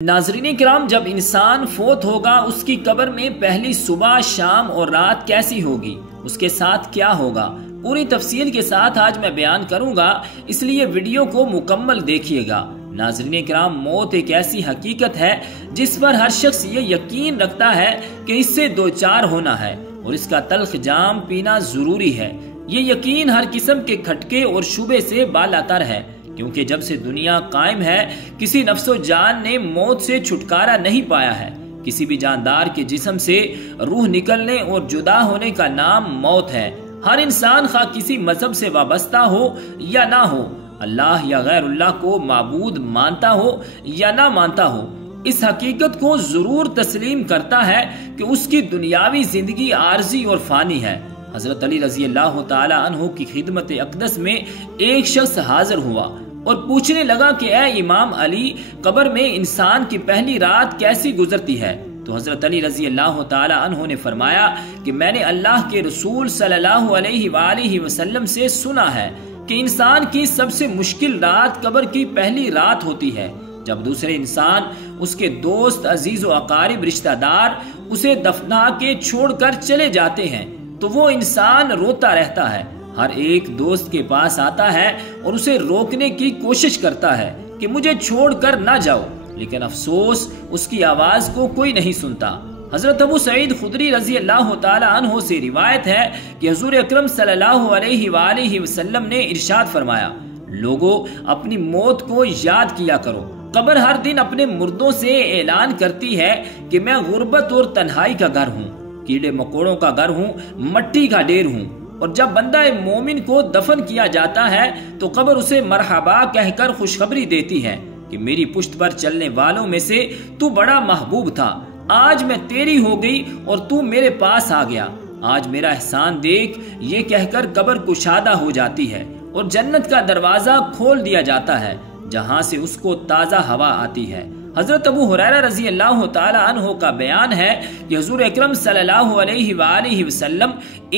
ناظرین کرام، جب انسان فوت ہوگا اس کی قبر میں پہلی صبح، شام اور رات کیسی ہوگی، اس کے ساتھ کیا ہوگا، پوری تفصیل کے ساتھ آج میں بیان کروں گا، اس لیے ویڈیو کو مکمل دیکھیے گا۔ ناظرین کرام، موت ایک ایسی حقیقت ہے جس پر ہر شخص یہ یقین رکھتا ہے کہ اس سے دوچار ہونا ہے اور اس کا تلخ جام پینا ضروری ہے۔ یہ یقین ہر قسم کے کھٹکے اور شبے سے بالاتر ہے، کیونکہ جب سے دنیا قائم ہے کسی نفس و جان نے موت سے چھٹکارا نہیں پایا ہے۔ کسی بھی جاندار کے جسم سے روح نکلنے اور جدا ہونے کا نام موت ہے۔ ہر انسان خواہ کسی مذہب سے وابستہ ہو یا نہ ہو، اللہ یا غیر اللہ کو معبود مانتا ہو یا نہ مانتا ہو، اس حقیقت کو ضرور تسلیم کرتا ہے کہ اس کی دنیاوی زندگی عارضی اور فانی ہے۔ حضرت علی رضی اللہ تعالی عنہ کی خدمت اقدس میں ایک شخص حاضر ہوا اور پوچھنے لگا کہ اے امام علی، قبر میں انسان کی پہلی رات کیسی گزرتی ہے؟ تو حضرت علی رضی اللہ تعالی عنہ نے فرمایا کہ میں نے اللہ کے رسول صلی اللہ علیہ وآلہ وسلم سے سنا ہے کہ انسان کی سب سے مشکل رات قبر کی پہلی رات ہوتی ہے، جب دوسرے انسان، اس کے دوست، عزیز و اقارب، رشتہ دار اسے دفنا کے چھوڑ کر چلے جاتے ہیں تو وہ انسان روتا رہتا ہے۔ ہر ایک دوست کے پاس آتا ہے اور اسے روکنے کی کوشش کرتا ہے کہ مجھے چھوڑ کر نہ جاؤ، لیکن افسوس اس کی آواز کو کوئی نہیں سنتا۔ حضرت ابو سعید خدری رضی اللہ تعالی عنہ سے روایت ہے کہ حضور اکرم صلی اللہ علیہ وآلہ وسلم نے ارشاد فرمایا، لوگو اپنی موت کو یاد کیا کرو۔ قبر ہر دن اپنے مردوں سے اعلان کرتی ہے کہ میں غربت اور تنہائی کا گھر ہوں، کیڑے مکوڑوں کا گھر ہوں، مٹی کا ڈھیر ہوں۔ اور جب بندہ مومن کو دفن کیا جاتا ہے تو قبر اسے مرحبا کہہ کر خوشخبری دیتی ہے کہ میری پشت پر چلنے والوں میں سے تو بڑا محبوب تھا، آج میں تیری ہو گئی اور تو میرے پاس آ گیا، آج میرا احسان دیکھ، یہ کہہ کر قبر کشادہ ہو جاتی ہے اور جنت کا دروازہ کھول دیا جاتا ہے، جہاں سے اس کو تازہ ہوا آتی ہے۔ حضرت ابو ہریرہ رضی اللہ تعالی عنہ کا بیان ہے کہ حضور اکرم صلی اللہ علیہ وآلہ وسلم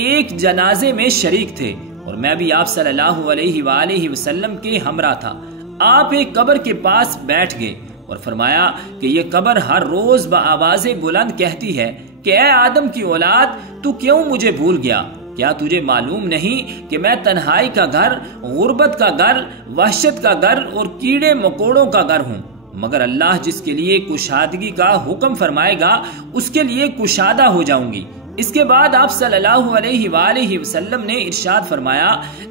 ایک جنازے میں شریک تھے اور میں بھی آپ صلی اللہ علیہ وآلہ وسلم کے ہمراہ تھا۔ آپ ایک قبر کے پاس بیٹھ گئے اور فرمایا کہ یہ قبر ہر روز بآواز بلند کہتی ہے کہ اے آدم کی اولاد، تو کیوں مجھے بھول گیا؟ کیا تجھے معلوم نہیں کہ میں تنہائی کا گھر، غربت کا گھر، وحشت کا گھر اور کیڑے مکوڑوں کا گھر ہوں؟ مگر اللہ جس کے لیے کشادگی کا حکم فرمائے گا اس کے لیے کشادہ ہو جاؤں گی۔ اس کے بعد آپ صلی اللہ علیہ وآلہ وسلم نے ارشاد فرمایا،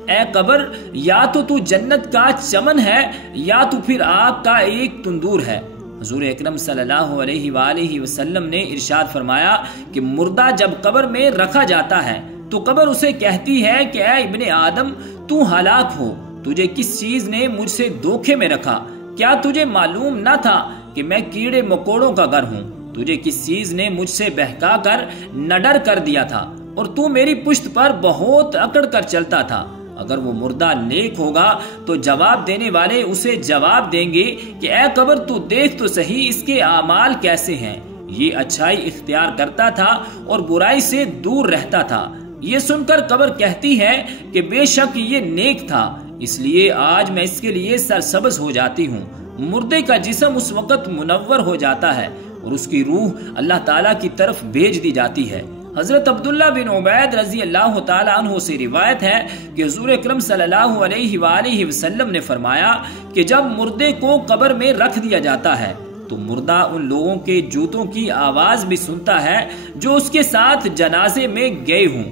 اے قبر، یا تو جنت کا چمن ہے یا تو پھر آگ کا ایک تندور ہے۔ حضور اکرم صلی اللہ علیہ وآلہ وسلم نے ارشاد فرمایا کہ مردہ جب قبر میں رکھا جاتا ہے تو قبر اسے کہتی ہے کہ اے ابن آدم، تو ہلاک ہو، تجھے کس چیز نے مجھ سے دھوکے میں رکھا؟ کیا تجھے معلوم نہ تھا کہ میں کیڑے مکوڑوں کا گھر ہوں؟ تجھے کس چیز نے مجھ سے بہکا کر نڈر کر دیا تھا اور تو میری پشت پر بہت اکڑ کر چلتا تھا؟ اگر وہ مردہ نیک ہوگا تو جواب دینے والے اسے جواب دیں گے کہ اے قبر، تو دیکھ تو صحیح اس کے اعمال کیسے ہیں، یہ اچھائی اختیار کرتا تھا اور برائی سے دور رہتا تھا۔ یہ سن کر قبر کہتی ہے کہ بے شک یہ نیک تھا، اس لیے آج میں اس کے لیے سرسبز ہو جاتی ہوں۔ مردے کا جسم اس وقت منور ہو جاتا ہے اور اس کی روح اللہ تعالیٰ کی طرف بھیج دی جاتی ہے۔ حضرت عبداللہ بن عبید رضی اللہ تعالیٰ عنہ سے روایت ہے کہ حضور اکرم صلی اللہ علیہ وآلہ وسلم نے فرمایا کہ جب مردے کو قبر میں رکھ دیا جاتا ہے تو مردہ ان لوگوں کے جوتوں کی آواز بھی سنتا ہے جو اس کے ساتھ جنازے میں گئے ہوں۔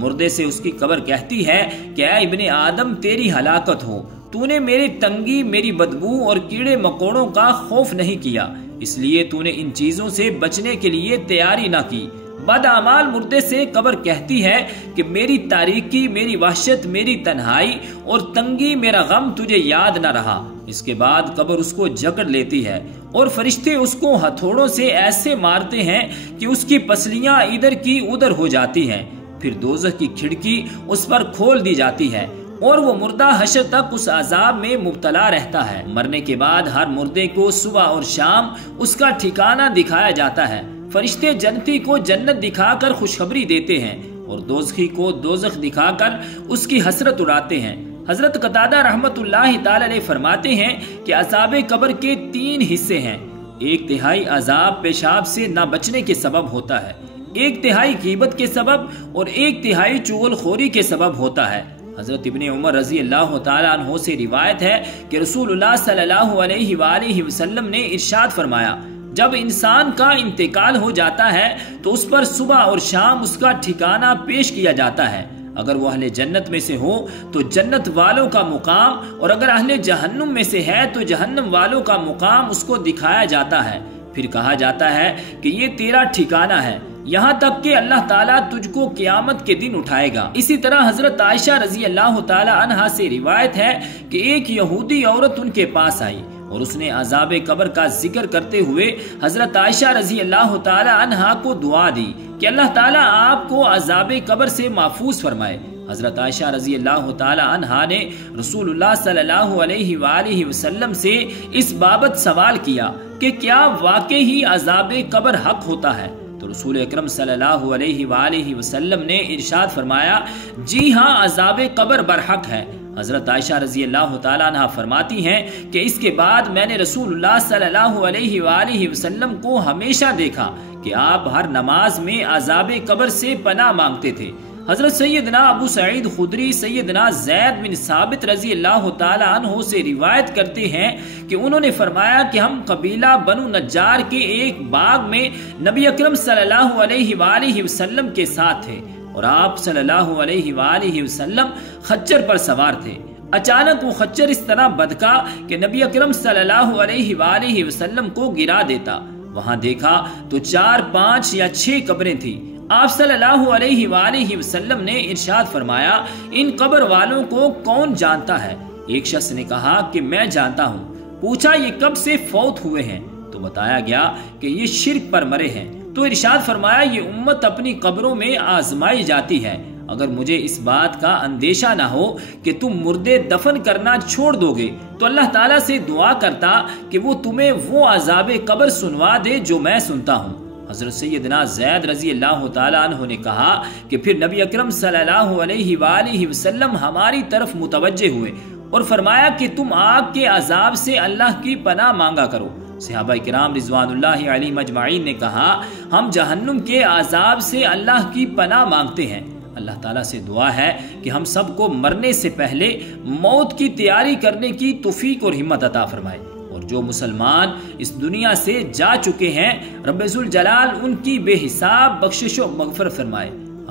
مردے سے اس کی قبر کہتی ہے کہ اے ابن آدم، تیری ہلاکت ہو، تو نے میری تنگی، میری بدبو اور کیڑے مکوڑوں کا خوف نہیں کیا، اس لیے تو نے ان چیزوں سے بچنے کے لیے تیاری نہ کی۔ بدعمال مردے سے قبر کہتی ہے کہ میری تاریکی، میری وحشت، میری تنہائی اور تنگی، میرا غم تجھے یاد نہ رہا۔ اس کے بعد قبر اس کو جکڑ لیتی ہے اور فرشتے اس کو ہتھوڑوں سے ایسے مارتے ہیں کہ اس کی پسلیاں ادھر کی ادھر ہو جاتی ہیں۔ پھر دوزخ کی کھڑکی اس پر کھول دی جاتی ہے اور وہ مردہ حشر تک اس عذاب میں مبتلا رہتا ہے۔ مرنے کے بعد ہر مردے کو صبح اور شام اس کا ٹھکانہ دکھایا جاتا ہے۔ فرشتے جنتی کو جنت دکھا کر خوشخبری دیتے ہیں اور دوزخی کو دوزخ دکھا کر اس کی حسرت اڑاتے ہیں۔ حضرت قتادہ رحمت اللہ تعالی علیہ فرماتے ہیں کہ عذاب قبر کے 3 حصے ہیں۔ 1/3 عذاب پیشاب سے نہ بچنے کے سبب ہوتا ہے، 1/3 غیبت کے سبب اور 1/3 چغل خوری کے سبب ہوتا ہے۔ حضرت ابن عمر رضی اللہ تعالیٰ عنہ سے روایت ہے کہ رسول اللہ صلی اللہ علیہ وآلہ وسلم نے ارشاد فرمایا، جب انسان کا انتقال ہو جاتا ہے تو اس پر صبح اور شام اس کا ٹھکانہ پیش کیا جاتا ہے۔ اگر وہ اہل جنت میں سے ہو تو جنت والوں کا مقام، اور اگر اہل جہنم میں سے ہے تو جہنم والوں کا مقام اس کو دکھایا جاتا ہے۔ پھر کہا جاتا ہے کہ یہ تیرا ٹھکانہ ہے، یہاں تک کہ اللہ تعالیٰ تجھ کو قیامت کے دن اٹھائے گا۔ اسی طرح حضرت عائشہ رضی اللہ تعالیٰ عنہا سے روایت ہے کہ ایک یہودی عورت ان کے پاس آئی اور اس نے عذاب قبر کا ذکر کرتے ہوئے حضرت عائشہ رضی اللہ تعالیٰ عنہا کو دعا دی کہ اللہ تعالیٰ آپ کو عذاب قبر سے محفوظ فرمائے۔ حضرت عائشہ رضی اللہ تعالیٰ عنہا نے رسول اللہ صلی اللہ علیہ وآلہ وسلم سے اس بابت سوال کیا کہ کیا واقعی ہی عذاب قبر حق ہوتا ہے؟ تو رسول اکرم صلی اللہ علیہ وآلہ وسلم نے ارشاد فرمایا، جی ہاں، عذاب قبر برحق ہے۔ حضرت عائشہ رضی اللہ تعالیٰ عنہ فرماتی ہیں کہ اس کے بعد میں نے رسول اللہ صلی اللہ علیہ وآلہ وسلم کو ہمیشہ دیکھا کہ آپ ہر نماز میں عذاب قبر سے پناہ مانگتے تھے۔ حضرت سیدنا ابو سعید خدری سیدنا زید بن ثابت رضی اللہ تعالیٰ عنہ سے روایت کرتے ہیں کہ انہوں نے فرمایا کہ ہم قبیلہ بنو نجار کے ایک باغ میں نبی اکرم صلی اللہ علیہ وآلہ وسلم کے ساتھ تھے اور آپ صلی اللہ علیہ وآلہ وسلم خچر پر سوار تھے۔ اچانک وہ خچر اس طرح بدکا کہ نبی اکرم صلی اللہ علیہ وآلہ وسلم کو گرا دیتا۔ وہاں دیکھا تو 4، 5 یا 6 قبریں تھیں۔ آپ صلی اللہ علیہ وآلہ وسلم نے ارشاد فرمایا، ان قبر والوں کو کون جانتا ہے؟ ایک شخص نے کہا کہ میں جانتا ہوں۔ پوچھا یہ کب سے فوت ہوئے ہیں؟ تو بتایا گیا کہ یہ شرک پر مرے ہیں۔ تو ارشاد فرمایا، یہ امت اپنی قبروں میں آزمائی جاتی ہے، اگر مجھے اس بات کا اندیشہ نہ ہو کہ تم مردے دفن کرنا چھوڑ دو گے تو اللہ تعالیٰ سے دعا کرتا کہ وہ تمہیں وہ عذاب قبر سنوا دے جو میں سنتا ہوں۔ حضرت سیدنا زید رضی اللہ تعالیٰ عنہ نے کہا کہ پھر نبی اکرم صلی اللہ علیہ وآلہ وسلم ہماری طرف متوجہ ہوئے اور فرمایا کہ تم آگ کے عذاب سے اللہ کی پناہ مانگا کرو۔ صحابہ کرام رضوان اللہ علیہم اجمعین نے کہا، ہم جہنم کے عذاب سے اللہ کی پناہ مانگتے ہیں۔ اللہ تعالیٰ سے دعا ہے کہ ہم سب کو مرنے سے پہلے موت کی تیاری کرنے کی توفیق اور ہمت عطا فرمائے، اور جو مسلمان اس دنیا سے جا چکے ہیں رب ذوالجلال ان کی بے حساب بخشش و مغفرت فرمائے۔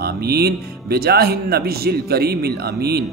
آمین بجاہ النبی الکریم الامین۔